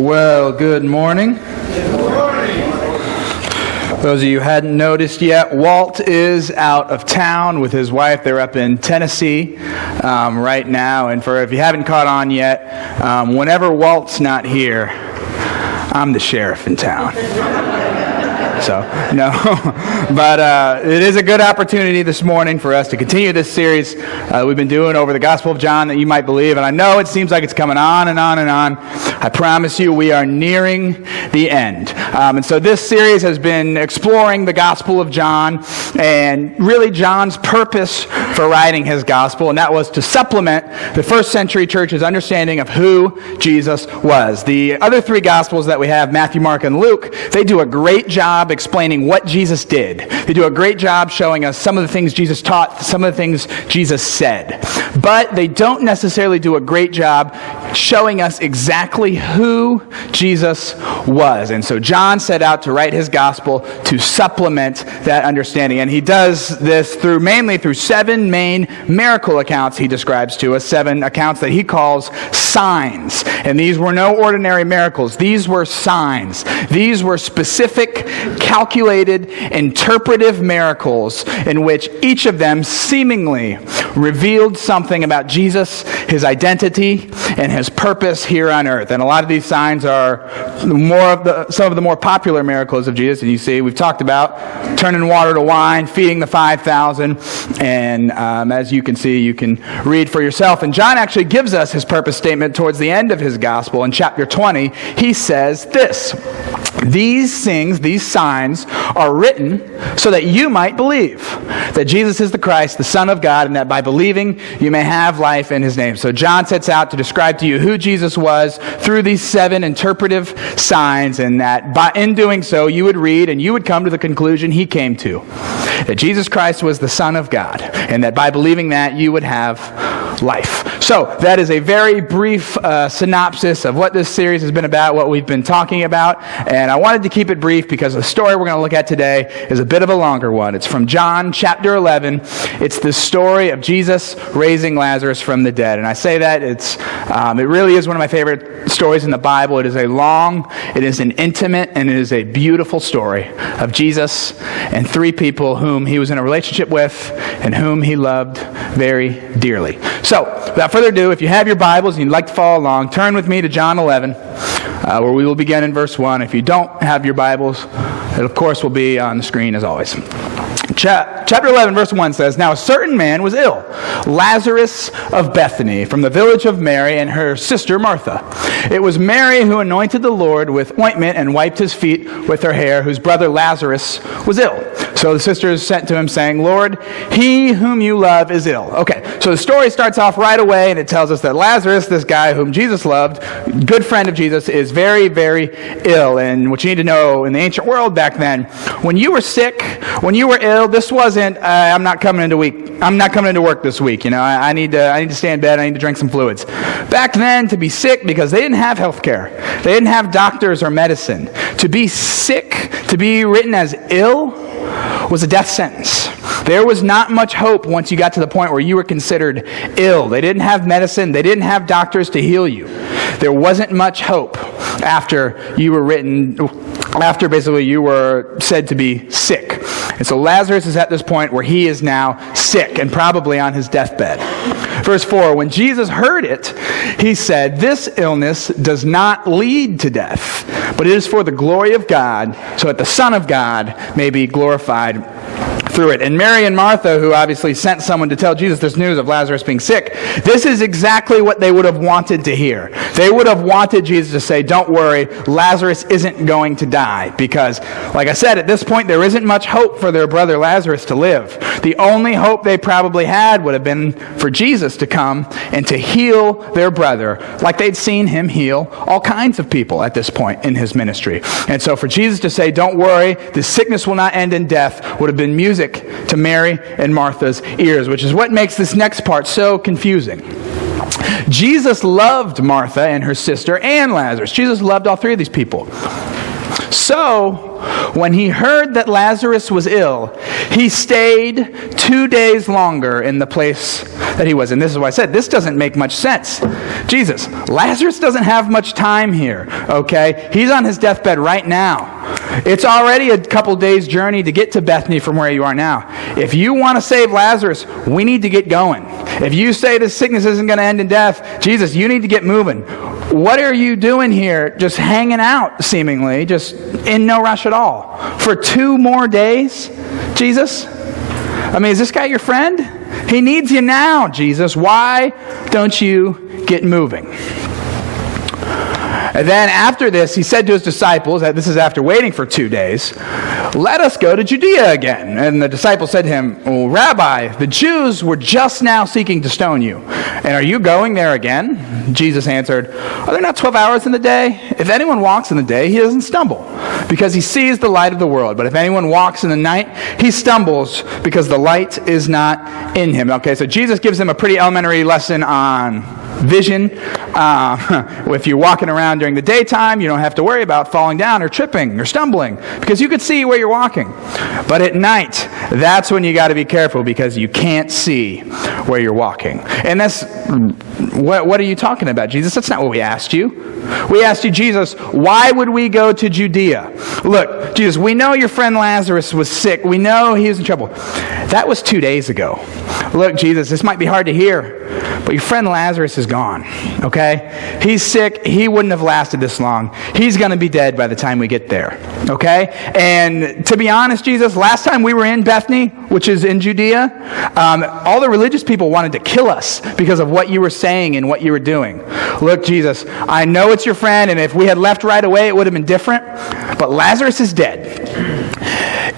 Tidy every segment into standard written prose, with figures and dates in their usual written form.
Well, good morning. Good morning. Those of you who hadn't noticed yet, Walt is out of town with his wife. They're up in Tennessee right now. And if you haven't caught on yet, whenever Walt's not here, I'm the sheriff in town. So, no, but it is a good opportunity this morning for us to continue this series we've been doing over the Gospel of John that you might believe. And I know it seems like it's coming on and on and on. I promise you we are nearing the end. And so this series has been exploring the Gospel of John and really John's purpose for writing his Gospel, and that was to supplement the first century church's understanding of who Jesus was. The other three Gospels that we have, Matthew, Mark, and Luke, they do a great job explaining what Jesus did. They do a great job showing us some of the things Jesus taught, some of the things Jesus said. But they don't necessarily do a great job showing us exactly who Jesus was. And so John set out to write his gospel to supplement that understanding. And he does this mainly through 7 main miracle accounts he describes to us, 7 accounts that he calls signs. And these were no ordinary miracles. These were signs. These were specific, calculated, interpretive miracles in which each of them seemingly revealed something about Jesus, his identity, and his purpose here on earth. And a lot of these signs are some of the more popular miracles of Jesus. And you see, we've talked about turning water to wine, feeding the 5,000, and as you can see, you can read for yourself. And John actually gives us his purpose statement towards the end of his gospel. In chapter 20, he says this: "These things, these signs, are written so that you might believe that Jesus is the Christ, the Son of God, and that by believing you may have life in his name." So John sets out to describe to you who Jesus was through these 7 interpretive signs, and that in doing so you would read and you would come to the conclusion he came to, that Jesus Christ was the Son of God, and that by believing that you would have life. So that is a very brief synopsis of what this series has been about, what we've been talking about, and I wanted to keep it brief because the story we're going to look at today is a bit of a longer one. It's from John chapter 11. It's the story of Jesus raising Lazarus from the dead. And I say that it really is one of my favorite stories in the Bible. It is it is an intimate, and it is a beautiful story of Jesus and 3 people whom he was in a relationship with and whom he loved very dearly. So, without further ado, if you have your Bibles and you'd like to follow along, turn with me to John 11, where we will begin in verse 1. If you don't have your Bibles, it of course will be on the screen as always. Chapter 11, verse 1 says, "Now a certain man was ill, Lazarus of Bethany, from the village of Mary and her sister Martha. It was Mary who anointed the Lord with ointment and wiped his feet with her hair, whose brother Lazarus was ill. So the sisters sent to him, saying, 'Lord, he whom you love is ill.'" Okay, so the story starts off right away, and it tells us that Lazarus, this guy whom Jesus loved, good friend of Jesus, is very, very ill. And what you need to know, in the ancient world back then, when you were sick, when you were ill, this wasn't, I'm not coming into work this week. You know, I need to stay in bed. I need to drink some fluids. Back then, to be sick, because they didn't have health care, they didn't have doctors or medicine. To be sick, to be written as ill, was a death sentence. There was not much hope once you got to the point where you were considered ill. They didn't have medicine. They didn't have doctors to heal you. There wasn't much hope after you were after basically you were said to be sick. And so Lazarus is at this point where he is now sick and probably on his deathbed. Verse 4, "When Jesus heard it, he said, 'This illness does not lead to death, but it is for the glory of God, so that the Son of God may be glorified through it.'" And Mary and Martha, who obviously sent someone to tell Jesus this news of Lazarus being sick, this is exactly what they would have wanted to hear. They would have wanted Jesus to say, "Don't worry, Lazarus isn't going to die." Because, like I said, at this point, there isn't much hope for their brother Lazarus to live. The only hope they probably had would have been for Jesus to come and to heal their brother, like they'd seen him heal all kinds of people at this point in his ministry. And so for Jesus to say, "Don't worry, this sickness will not end in death," would have been music to Mary and Martha's ears, which is what makes this next part so confusing. Jesus loved Martha and her sister and Lazarus. Jesus loved all 3 of these people. So, when he heard that Lazarus was ill, he stayed 2 days longer in the place that he was. And this is why I said, this doesn't make much sense. Jesus, Lazarus doesn't have much time here, okay? He's on his deathbed right now. It's already a couple days' journey to get to Bethany from where you are now. If you want to save Lazarus, we need to get going. If you say this sickness isn't going to end in death, Jesus, you need to get moving. What are you doing here just hanging out, seemingly, just in no rush at all? For 2 more days, Jesus? I mean, is this guy your friend? He needs you now, Jesus. Why don't you get moving? And then after this, he said to his disciples, this is after waiting for 2 days, let us go to Judea again. And the disciples said to him, well, Rabbi, the Jews were just now seeking to stone you. And are you going there again? Jesus answered, are there not 12 hours in the day? If anyone walks in the day, he doesn't stumble, because he sees the light of the world. But if anyone walks in the night, he stumbles because the light is not in him. Okay, so Jesus gives him a pretty elementary lesson on vision. If you're walking around during the daytime, you don't have to worry about falling down or tripping or stumbling, because you could see where you're walking. But at night, that's when you got to be careful, because you can't see where you're walking. And that's, what are you talking about, Jesus? That's not what we asked you. We asked you, Jesus, why would we go to Judea? Look, Jesus, we know your friend Lazarus was sick. We know he was in trouble. That was 2 days ago. Look, Jesus, this might be hard to hear, but your friend Lazarus is gone, okay? He's sick. He wouldn't have lasted this long. He's going to be dead by the time we get there, okay? And to be honest, Jesus, last time we were in Bethany, which is in Judea, all the religious people wanted to kill us because of what you were saying and what you were doing. Look, Jesus, I know it's your friend, and if we had left right away, it would have been different, but Lazarus is dead.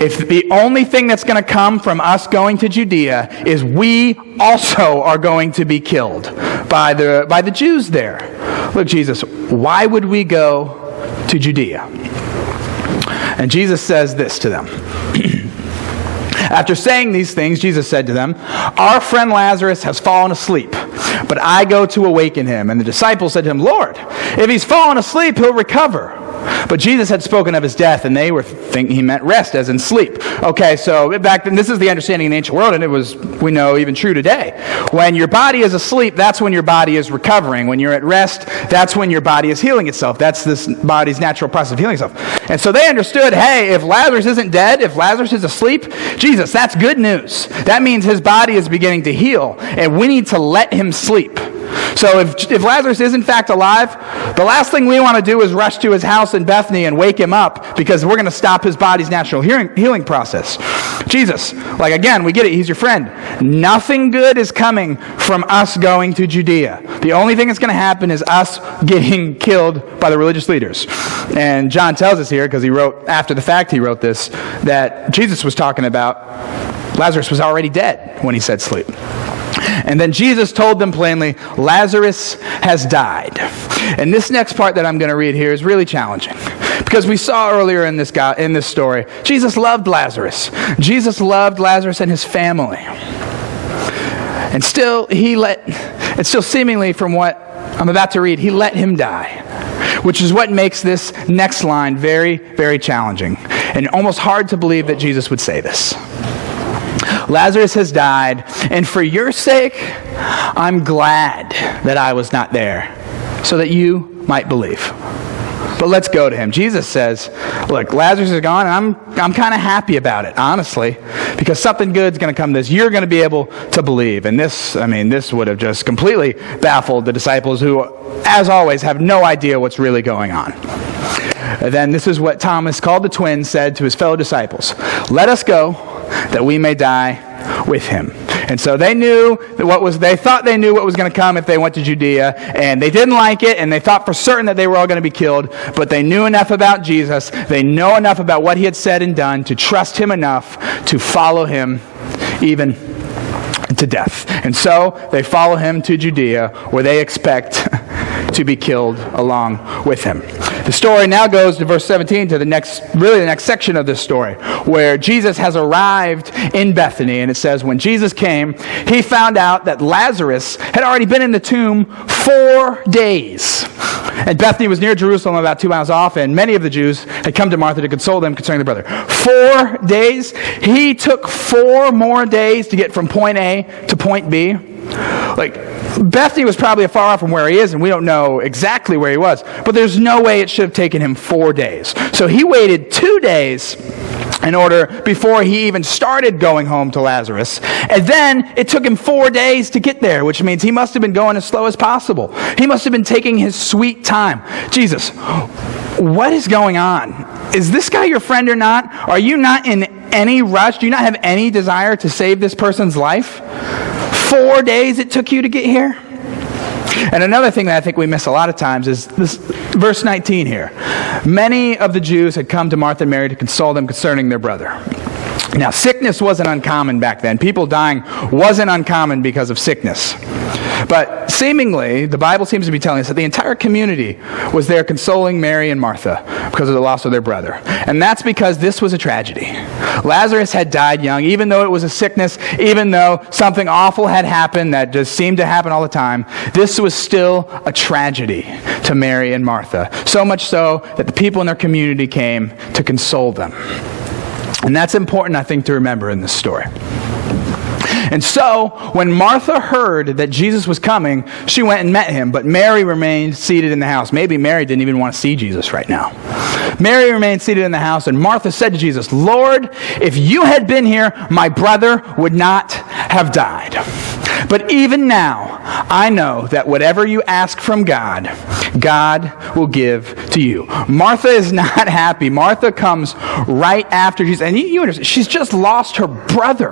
If the only thing that's going to come from us going to Judea is we also are going to be killed by the Jews there. Look, Jesus, why would we go to Judea? And Jesus says this to them. After saying these things, Jesus said to them, our friend Lazarus has fallen asleep, but I go to awaken him. And the disciples said to him, Lord, if he's fallen asleep, he'll recover. But Jesus had spoken of his death, and they were thinking he meant rest, as in sleep. Okay, so back then, this is the understanding in the ancient world, and it was, we know, even true today. When your body is asleep, that's when your body is recovering. When you're at rest, that's when your body is healing itself. That's this body's natural process of healing itself. And so they understood, hey, if Lazarus isn't dead, if Lazarus is asleep, Jesus, that's good news. That means his body is beginning to heal, and we need to let him sleep. So if Lazarus is in fact alive, the last thing we want to do is rush to his house in Bethany and wake him up, because we're going to stop his body's natural healing process. Jesus, like again, we get it, he's your friend. Nothing good is coming from us going to Judea. The only thing that's going to happen is us getting killed by the religious leaders. And John tells us here, because he wrote, after the fact he wrote this, that Jesus was talking about Lazarus was already dead when he said sleep. And then Jesus told them plainly, Lazarus has died. And this next part that I'm going to read here is really challenging, because we saw earlier in this story, Jesus loved Lazarus. Jesus loved Lazarus and his family. And still, seemingly from what I'm about to read, he let him die, which is what makes this next line very, very challenging, and almost hard to believe that Jesus would say this. Lazarus has died, and for your sake, I'm glad that I was not there, so that you might believe. But let's go to him. Jesus says, look, Lazarus is gone, and I'm kind of happy about it, honestly, because something good's going to come to this. You're going to be able to believe. And this would have just completely baffled the disciples, who, as always, have no idea what's really going on. And then this is what Thomas, called the twin, said to his fellow disciples, let us go, that we may die with him. And so they knew that they thought they knew what was going to come if they went to Judea, and they didn't like it, and they thought for certain that they were all going to be killed, but they knew enough about Jesus, they know enough about what he had said and done to trust him enough to follow him even to death. And so they follow him to Judea, where they expect to be killed along with him. The story now goes to verse 17, to the next section of this story, where Jesus has arrived in Bethany, and it says, when Jesus came, he found out that Lazarus had already been in the tomb 4 days. And Bethany was near Jerusalem, about 2 miles off, and many of the Jews had come to Martha to console them concerning their brother. 4 days? He took 4 more days to get from point A to point B. Bethany was probably far off from where he is, and we don't know exactly where he was, but there's no way it should have taken him 4 days. So he waited 2 days before he even started going home to Lazarus. And then it took him 4 days to get there, which means he must have been going as slow as possible. He must have been taking his sweet time. Jesus, what is going on? Is this guy your friend or not? Are you not in any rush? Do you not have any desire to save this person's life? 4 days it took you to get here? And another thing that I think we miss a lot of times is this verse 19 here. Many of the Jews had come to Martha and Mary to console them concerning their brother. Now, sickness wasn't uncommon back then. People dying wasn't uncommon because of sickness. But seemingly, the Bible seems to be telling us that the entire community was there consoling Mary and Martha because of the loss of their brother. And that's because this was a tragedy. Lazarus had died young, even though it was a sickness, even though something awful had happened that just seemed to happen all the time. This was still a tragedy to Mary and Martha. So much so that the people in their community came to console them. And that's important, I think, to remember in this story. And so, when Martha heard that Jesus was coming, she went and met him, but Mary remained seated in the house. Maybe Mary didn't even want to see Jesus right now. Mary remained seated in the house, and Martha said to Jesus, Lord, if you had been here, my brother would not have died. But even now, I know that whatever you ask from God, God will give to you. Martha is not happy. Martha comes right after Jesus. And you understand, she's just lost her brother,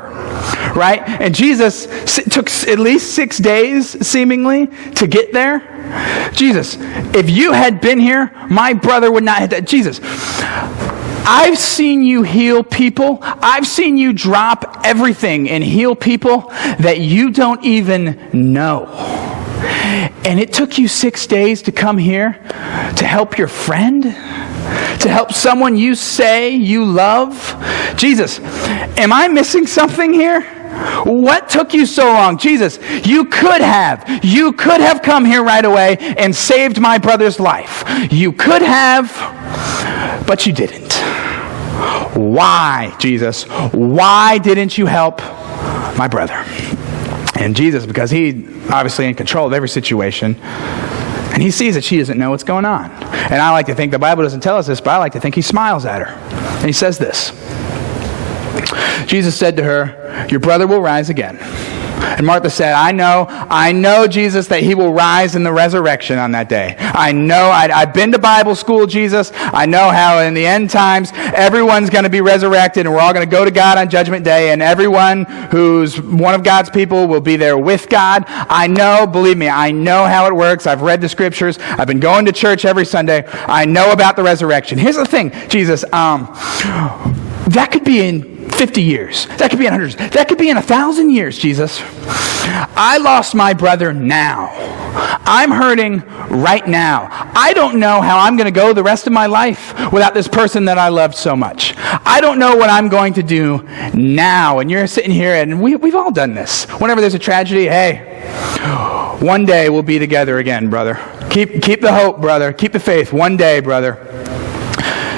right? And Jesus took at least 6 days, seemingly, to get there. Jesus, if you had been here, my brother would not have died. Jesus, I've seen you heal people. I've seen you drop everything and heal people that you don't even know. And it took you 6 days to come here to help your friend? To help someone you say you love? Jesus, am I missing something here? What took you so long? Jesus, you could have come here right away and saved my brother's life. You could have, but you didn't. Why, Jesus? Why didn't you help my brother? And Jesus, because he obviously in control of every situation, and he sees that she doesn't know what's going on. And I like to think, the Bible doesn't tell us this, but I like to think he smiles at her. And he says this. Jesus said to her, your brother will rise again. And Martha said, I know, Jesus, that he will rise in the resurrection on that day. I know, I've been to Bible school, Jesus. I know how in the end times, everyone's going to be resurrected and we're all going to go to God on Judgment Day, and everyone who's one of God's people will be there with God. I know, believe me, I know how it works. I've read the scriptures. I've been going to church every Sunday. I know about the resurrection. Here's the thing, Jesus, that could be in 50 years. That could be in 100 years. That could be in 1,000 years, Jesus. I lost my brother now. I'm hurting right now. I don't know how I'm going to go the rest of my life without this person that I loved so much. I don't know what I'm going to do now. And you're sitting here, and we've all done this. Whenever there's a tragedy, hey, one day we'll be together again, brother. Keep the hope, brother. Keep the faith. One day, brother.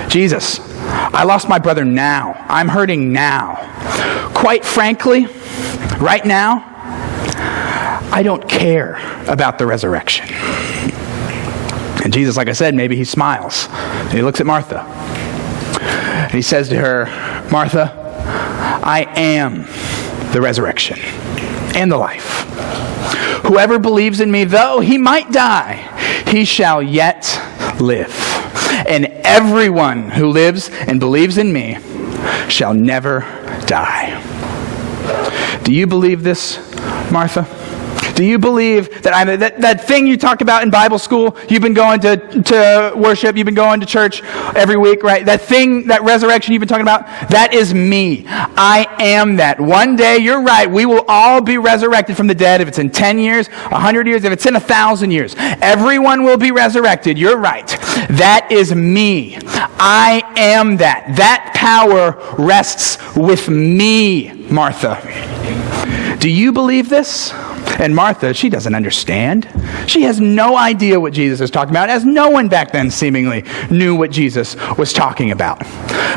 Jesus, I lost my brother now. I'm hurting now. Quite frankly, right now, I don't care about the resurrection. And Jesus, like I said, maybe he smiles. And he looks at Martha. And he says to her, Martha, I am the resurrection and the life. Whoever believes in me, though he might die, he shall yet live. And everyone who lives and believes in me shall never die. Do you believe this, Martha? Do you believe that that thing you talked about in Bible school, you've been going to worship, you've been going to church every week, right? That thing, that resurrection you've been talking about, that is me. I am that. One day, you're right, we will all be resurrected from the dead. If it's in 10 years, 100 years, if it's in 1,000 years, everyone will be resurrected. You're right. That is me. I am that. That power rests with me, Martha. Do you believe this? And Martha, she doesn't understand. She has no idea what Jesus is talking about, as no one back then seemingly knew what Jesus was talking about.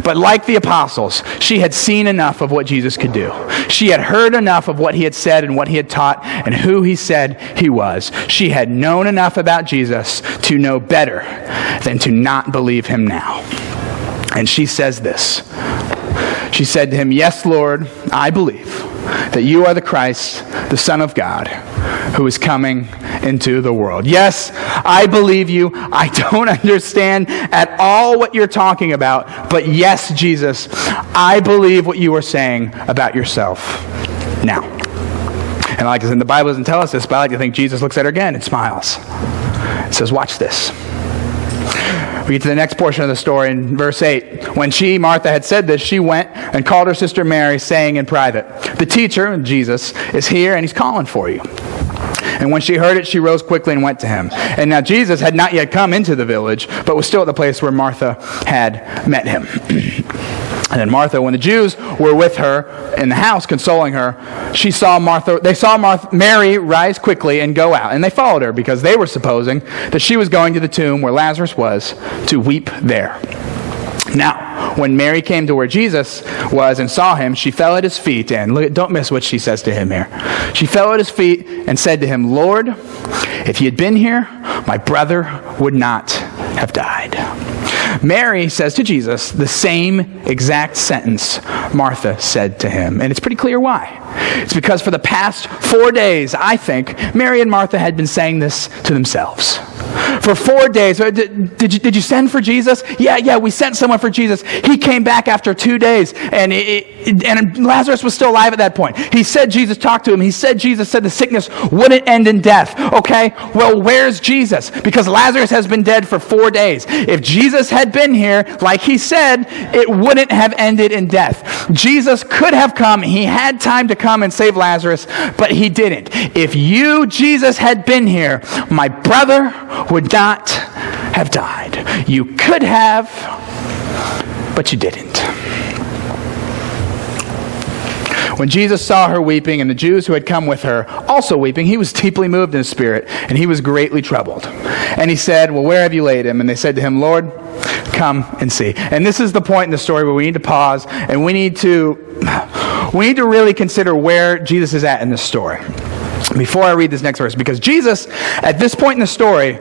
But like the apostles, she had seen enough of what Jesus could do. She had heard enough of what he had said and what he had taught and who he said he was. She had known enough about Jesus to know better than to not believe him now. And she says this. She said to him, "Yes, Lord, I believe that you are the Christ, the Son of God, who is coming into the world." Yes, I believe you. I don't understand at all what you're talking about, but yes, Jesus, I believe what you are saying about yourself now. And like I said, the Bible doesn't tell us this, but I like to think Jesus looks at her again and smiles. It says, watch this. We get to the next portion of the story in verse 8. When she, Martha, had said this, she went and called her sister Mary, saying in private, "The teacher," Jesus, "is here, and he's calling for you." And when she heard it, she rose quickly and went to him. And now Jesus had not yet come into the village, but was still at the place where Martha had met him. And then Martha, when the Jews were with her in the house consoling her, they saw Mary rise quickly and go out. And they followed her because they were supposing that she was going to the tomb where Lazarus was to weep there. Now, when Mary came to where Jesus was and saw him, she fell at his feet. And don't miss what she says to him here. She fell at his feet and said to him, "Lord, if you had been here, my brother would not have died." Mary says to Jesus the same exact sentence Martha said to him. And it's pretty clear why. It's because for the past 4 days, I think, Mary and Martha had been saying this to themselves. For 4 days, did you send for Jesus? Yeah, we sent someone for Jesus. He came back after 2 days, and Lazarus was still alive at that point. He said Jesus talked to him. He said Jesus said the sickness wouldn't end in death. Okay, well, where's Jesus? Because Lazarus has been dead for 4 days. If Jesus had been here, like he said, it wouldn't have ended in death. Jesus could have come. He had time to come and save Lazarus, but he didn't. If you, Jesus, had been here, my brother would not have died. You could have, but you didn't. When Jesus saw her weeping and the Jews who had come with her also weeping, he was deeply moved in his spirit, and he was greatly troubled. And he said, "Well, where have you laid him?" And they said to him, "Lord, come and see." And this is the point in the story where we need to pause, and we need to really consider where Jesus is at in this story before I read this next verse. Because Jesus, at this point in the story,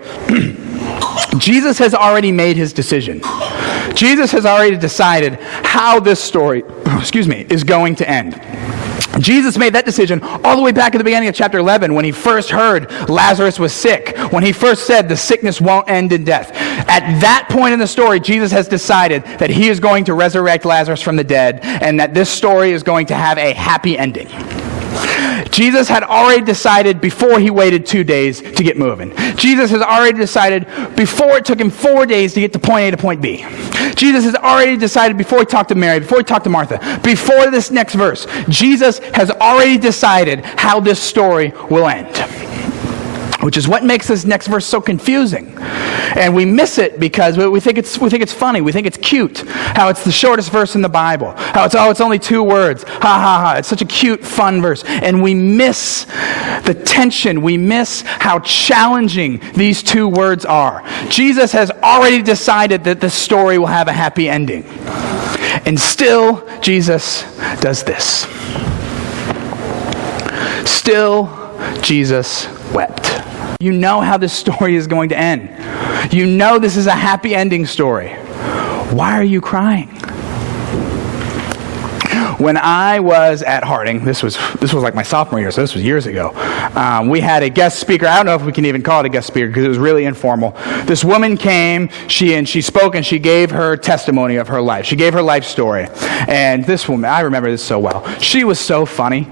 Jesus has already made his decision. Jesus has already decided how this story, is going to end. Jesus made that decision all the way back at the beginning of chapter 11 when he first heard Lazarus was sick, when he first said the sickness won't end in death. At that point in the story, Jesus has decided that he is going to resurrect Lazarus from the dead and that this story is going to have a happy ending. Jesus had already decided before he waited 2 days to get moving. Jesus has already decided before it took him 4 days to get to point A to point B. Jesus has already decided before he talked to Mary, before he talked to Martha, before this next verse, Jesus has already decided how this story will end. Which is what makes this next verse so confusing. And we miss it because we think it's funny, we think it's cute, how it's the shortest verse in the Bible, how it's only 2 words, ha ha ha, it's such a cute, fun verse. And we miss the tension, we miss how challenging these 2 words are. Jesus has already decided that this story will have a happy ending. And still, Jesus does this. Still, Jesus wept. You know how this story is going to end. You know this is a happy ending story. Why are you crying? When I was at Harding, this was like my sophomore year, so this was years ago, we had a guest speaker. I don't know if we can even call it a guest speaker because it was really informal. This woman came, she spoke, and she gave her testimony of her life. She gave her life story. And this woman, I remember this so well, she was so funny.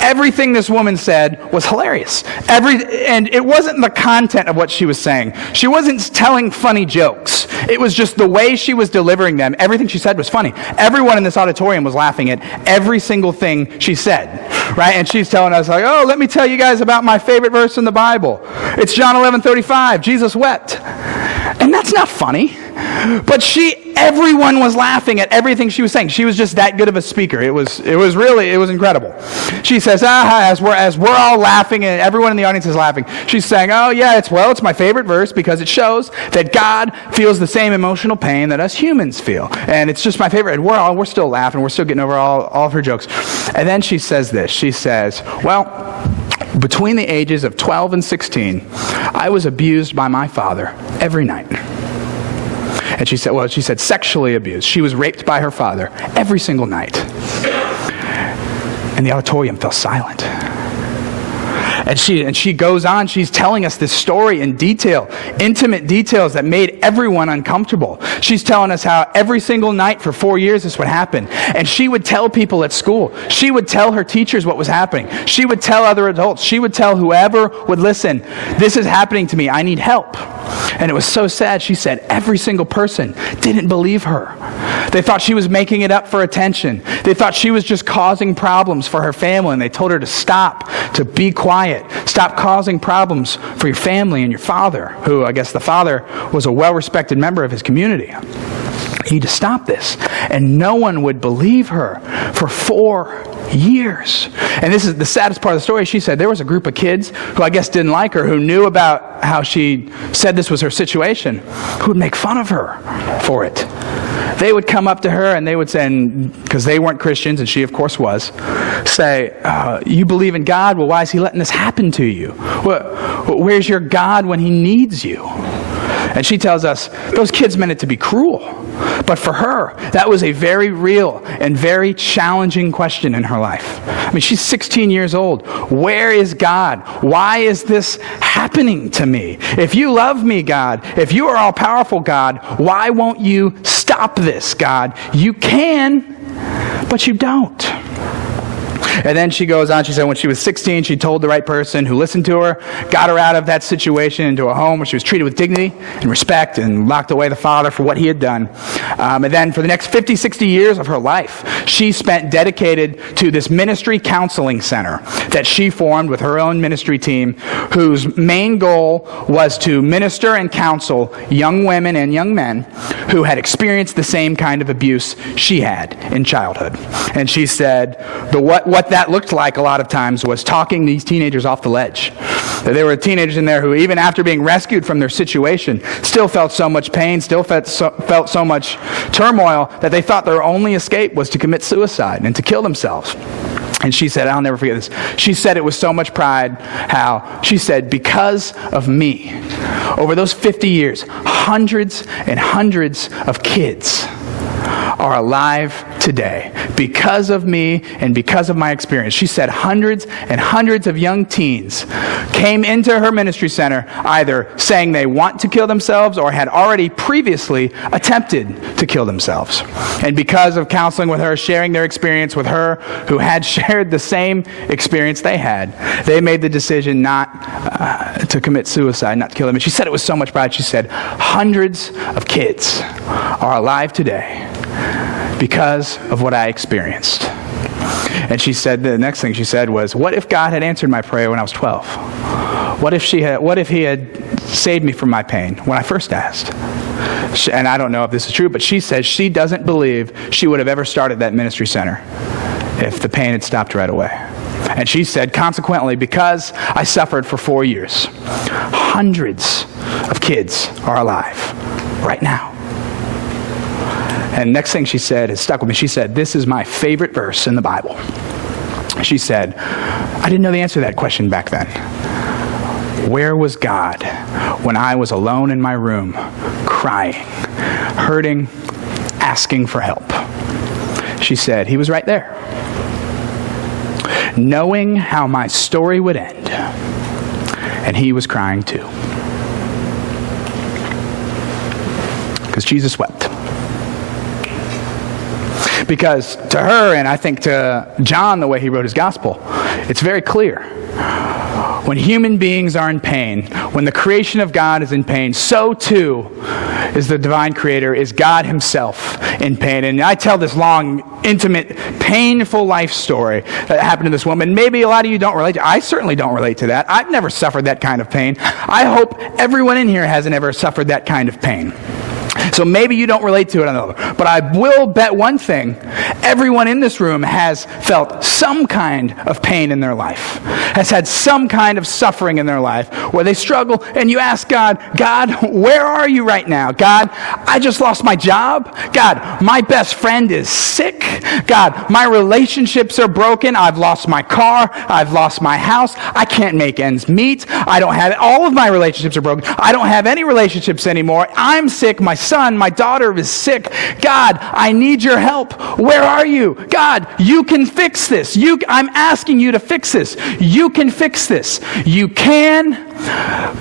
Everything this woman said was hilarious. And it wasn't the content of what she was saying. She wasn't telling funny jokes. It was just the way she was delivering them. Everything she said was funny. Everyone in this auditorium was laughing at every single thing she said, right? And she's telling us, like, oh, let me tell you guys about my favorite verse in the Bible. It's John 11:35. Jesus wept. And that's not funny. But everyone was laughing at everything she was saying. She was just that good of a speaker. It was incredible. She says, as we're all laughing and everyone in the audience is laughing, she's saying, oh yeah, it's my favorite verse because it shows that God feels the same emotional pain that us humans feel. And it's just my favorite. And we're still laughing. We're still getting over all of her jokes. And then she says this. She says, well, between the ages of 12 and 16, I was abused by my father every night. And she said sexually abused. She was raped by her father every single night. And the auditorium fell silent. And she goes on, she's telling us this story in detail, intimate details that made everyone uncomfortable. She's telling us how every single night for 4 years this would happen. And she would tell people at school. She would tell her teachers what was happening. She would tell other adults. She would tell whoever would listen, this is happening to me, I need help. And it was so sad. She said every single person didn't believe her. They thought she was making it up for attention. They thought she was just causing problems for her family, and they told her to stop, to be quiet, stop causing problems for your family and your father, who I guess the father was a well-respected member of his community. You need to stop this. And no one would believe her for 4 years. And this is the saddest part of the story. She said there was a group of kids who I guess didn't like her, who knew about how she said this was her situation, who would make fun of her for it. They would come up to her and they would say, because they weren't Christians, and she of course was, say, you believe in God? Well, why is he letting this happen to you? Where's your God when he needs you? And she tells us those kids meant it to be cruel. But for her, that was a very real and very challenging question in her life. I mean, she's 16 years old. Where is God? Why is this happening to me? If you love me, God, if you are all-powerful, God, why won't you stop this, God? You can, but you don't. And then she goes on, she said when she was 16, she told the right person who listened to her, got her out of that situation into a home where she was treated with dignity and respect and locked away the father for what he had done. And then for the next 50, 60 years of her life, she spent dedicated to this ministry counseling center that she formed with her own ministry team, whose main goal was to minister and counsel young women and young men who had experienced the same kind of abuse she had in childhood. And she said what that looked like a lot of times was talking these teenagers off the ledge. There were teenagers in there who, even after being rescued from their situation, still felt so much pain, still felt so much turmoil that they thought their only escape was to commit suicide and to kill themselves. And she said, I'll never forget this, she said it was so much pride how, she said, because of me, over those 50 years, hundreds and hundreds of kids are alive today because of me and because of my experience. She said hundreds and hundreds of young teens came into her ministry center either saying they want to kill themselves or had already previously attempted to kill themselves. And because of counseling with her, sharing their experience with her, who had shared the same experience they had, they made the decision not to commit suicide, not to kill them. And she said it was so much pride. She said hundreds of kids are alive today because of what I experienced. And she said, the next thing she said was, what if God had answered my prayer when I was 12? What if he had saved me from my pain when I first asked? And I don't know if this is true, but she says she doesn't believe she would have ever started that ministry center if the pain had stopped right away. And she said, consequently, because I suffered for 4 years, hundreds of kids are alive right now. And next thing she said has stuck with me. She said, this is my favorite verse in the Bible. She said, I didn't know the answer to that question back then. Where was God when I was alone in my room, crying, hurting, asking for help? She said, he was right there, knowing how my story would end. And he was crying too. Because Jesus wept. Because to her, and I think to John, the way he wrote his gospel, it's very clear. When human beings are in pain, when the creation of God is in pain, so too is the divine creator, is God himself in pain. And I tell this long, intimate, painful life story that happened to this woman. Maybe a lot of you don't relate to it. I certainly don't relate to that. I've never suffered that kind of pain. I hope everyone in here hasn't ever suffered that kind of pain. So maybe you don't relate to it on the other. But I will bet one thing. Everyone in this room has felt some kind of pain in their life, has had some kind of suffering in their life where they struggle, and you ask God, God, where are you right now? God, I just lost my job. God, my best friend is sick. God, my relationships are broken. I've lost my car. I've lost my house. I can't make ends meet. I don't have, all of my relationships are broken. I don't have any relationships anymore. I'm sick. My son, my daughter is sick. God, I need your help. Where are you? God, you can fix this. I'm asking you to fix this. You can fix this. You can,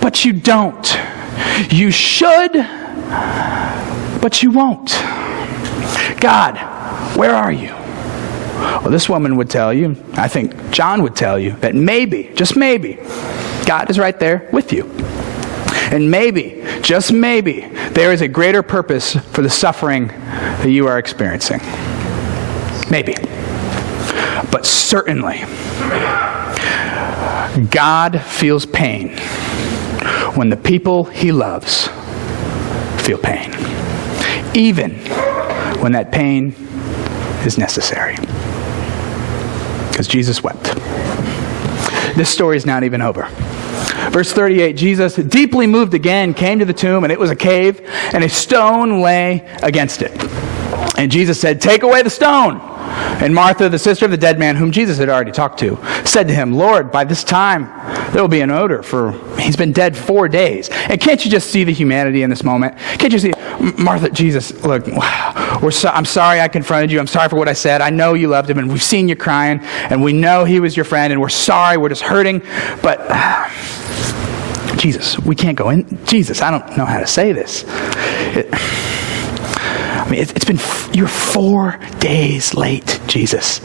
but you don't. You should, but you won't. God, where are you? Well, this woman would tell you, I think John would tell you, that maybe, just maybe, God is right there with you. And maybe, just maybe, there is a greater purpose for the suffering that you are experiencing. Maybe. But certainly, God feels pain when the people he loves feel pain, even when that pain is necessary. Because Jesus wept. This story is not even over. Verse 38, Jesus, deeply moved again, came to the tomb, and it was a cave, and a stone lay against it. And Jesus said, "Take away the stone." And Martha, the sister of the dead man, whom Jesus had already talked to, said to him, "Lord, by this time there will be an odor, for he's been dead 4 days." And can't you just see the humanity in this moment? Can't you see, Martha, Jesus, look, I'm sorry I confronted you. I'm sorry for what I said. I know you loved him, and we've seen you crying, and we know he was your friend, and we're sorry. We're just hurting. But Jesus, we can't go in. Jesus, I don't know how to say this. It's been, you're 4 days late, Jesus.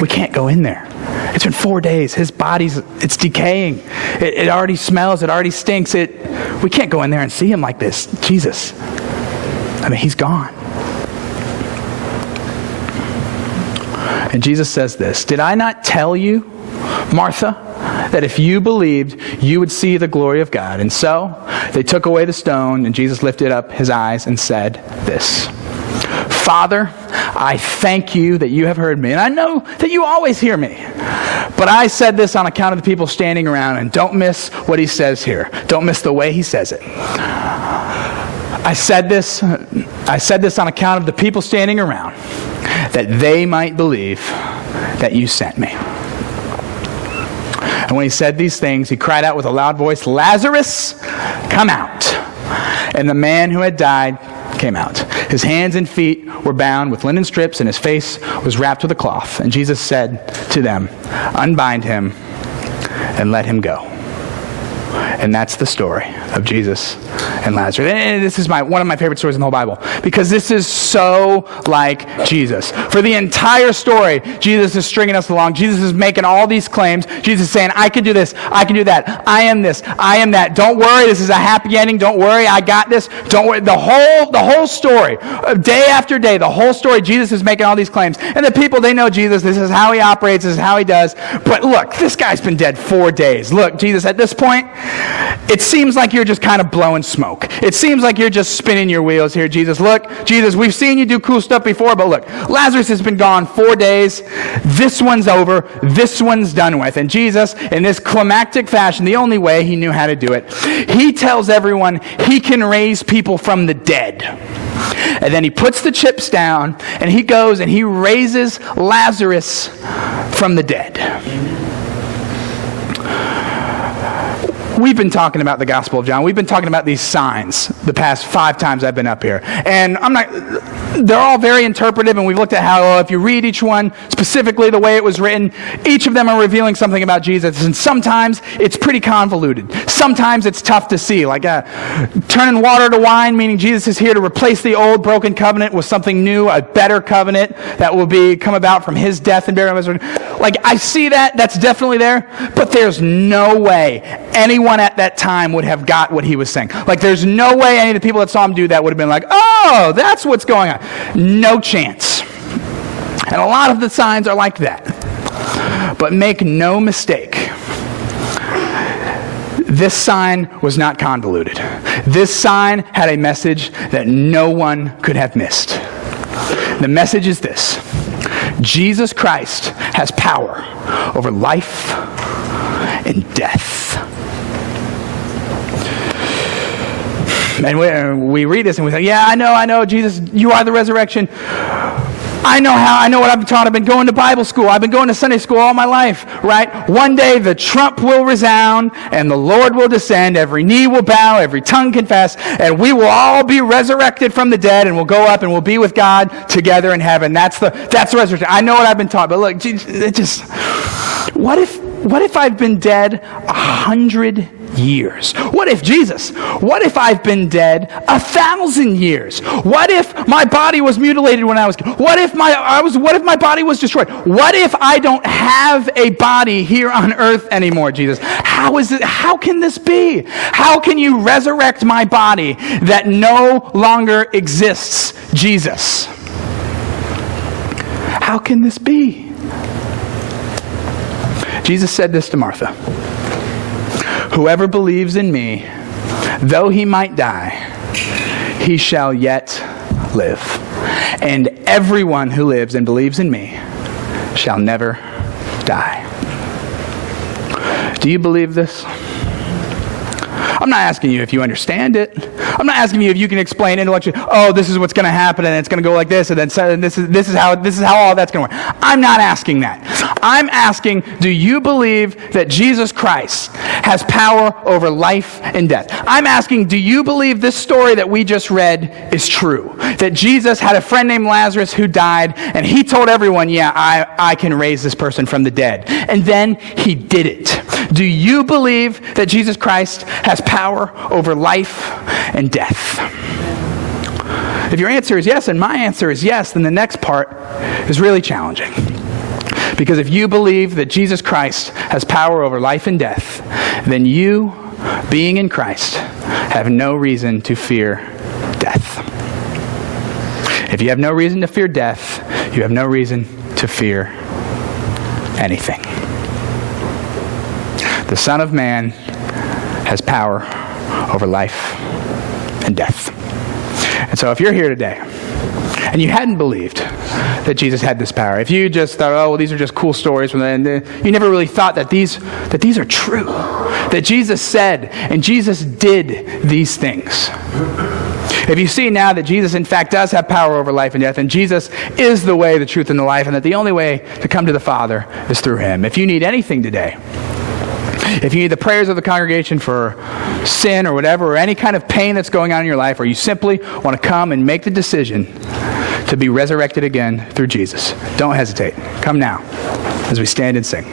We can't go in there. It's been 4 days. His body's, it's decaying. It already smells. It already stinks. We can't go in there and see him like this. Jesus. He's gone. And Jesus says this, "Did I not tell you, Martha, that if you believed, you would see the glory of God?" And so they took away the stone, and Jesus lifted up his eyes and said this, "Father, I thank you that you have heard me, and I know that you always hear me. But I said this on account of the people standing around," and don't miss what he says here. Don't miss the way he says it. I said this on account of the people standing around, that they might believe that you sent me. And when he said these things, he cried out with a loud voice, "Lazarus, come out." And the man who had died came out. His hands and feet were bound with linen strips, and his face was wrapped with a cloth. And Jesus said to them, "Unbind him and let him go." And that's the story of Jesus and Lazarus. And this is one of my favorite stories in the whole Bible, because this is so like Jesus. For the entire story, Jesus is stringing us along. Jesus is making all these claims. Jesus is saying, "I can do this. I can do that. I am this. I am that. Don't worry. This is a happy ending. Don't worry. I got this. Don't worry." The whole story, day after day, the whole story, Jesus is making all these claims. And the people, they know Jesus. This is how he operates. This is how he does. But look, this guy's been dead 4 days. Look, Jesus, at this point, it seems like you're just kind of blowing smoke. It seems like you're just spinning your wheels here, Jesus. Look, Jesus, we've seen you do cool stuff before, but look, Lazarus has been gone 4 days. This one's over. This one's done with. And Jesus, in this climactic fashion, the only way he knew how to do it, he tells everyone he can raise people from the dead. And then he puts the chips down, and he goes and he raises Lazarus from the dead. We've been talking about the Gospel of John. We've been talking about these signs the past 5 times I've been up here. And they're all very interpretive, and we've looked at how if you read each one, specifically the way it was written, each of them are revealing something about Jesus, and sometimes it's pretty convoluted. Sometimes it's tough to see, like turning water to wine, meaning Jesus is here to replace the old broken covenant with something new, a better covenant that will come about from his death and burial. Like, I see that's definitely there, but there's no way anyone at that time would have got what he was saying. Like, there's no way any of the people that saw him do that would have been like, oh, that's what's going on. No chance. And a lot of the signs are like that. But make no mistake, this sign was not convoluted. This sign had a message that no one could have missed. The message is this: Jesus Christ has power over life and death. And we read this and we say, yeah, I know, Jesus, you are the resurrection. I know what I've been taught. I've been going to Bible school. I've been going to Sunday school all my life, right? One day the trump will resound and the Lord will descend. Every knee will bow, every tongue confess, and we will all be resurrected from the dead, and we'll go up and we'll be with God together in heaven. That's the resurrection. I know what I've been taught, but look, what if I've been dead 100 years? What if I've been dead 1,000 years? What if my body was mutilated when I was? What if my body was destroyed? What if I don't have a body here on earth anymore, Jesus? How can this be? How can you resurrect my body that no longer exists, Jesus? How can this be? Jesus said this to Martha: whoever believes in me, though he might die, he shall yet live. And everyone who lives and believes in me shall never die. Do you believe this? I'm not asking you if you understand it. I'm not asking you if you can explain intellectually, oh, this is what's going to happen, and it's going to go like this, and then this is how all that's going to work. I'm not asking that. I'm asking, do you believe that Jesus Christ has power over life and death? I'm asking, do you believe this story that we just read is true? That Jesus had a friend named Lazarus who died, and he told everyone, yeah, I can raise this person from the dead. And then he did it. Do you believe that Jesus Christ has power over life and death? If your answer is yes, and my answer is yes, then the next part is really challenging. Because if you believe that Jesus Christ has power over life and death, then you, being in Christ, have no reason to fear death. If you have no reason to fear death, you have no reason to fear anything. The Son of Man has power over life and death. And so if you're here today and you hadn't believed that Jesus had this power, if you just thought, oh, well, these are just cool stories from you never really thought that these are true, that Jesus said and Jesus did these things. If you see now that Jesus in fact does have power over life and death, and Jesus is the way, the truth, and the life, and that the only way to come to the Father is through him. If you need anything today, if you need the prayers of the congregation for sin or whatever, or any kind of pain that's going on in your life, or you simply want to come and make the decision to be resurrected again through Jesus, don't hesitate. Come now as we stand and sing.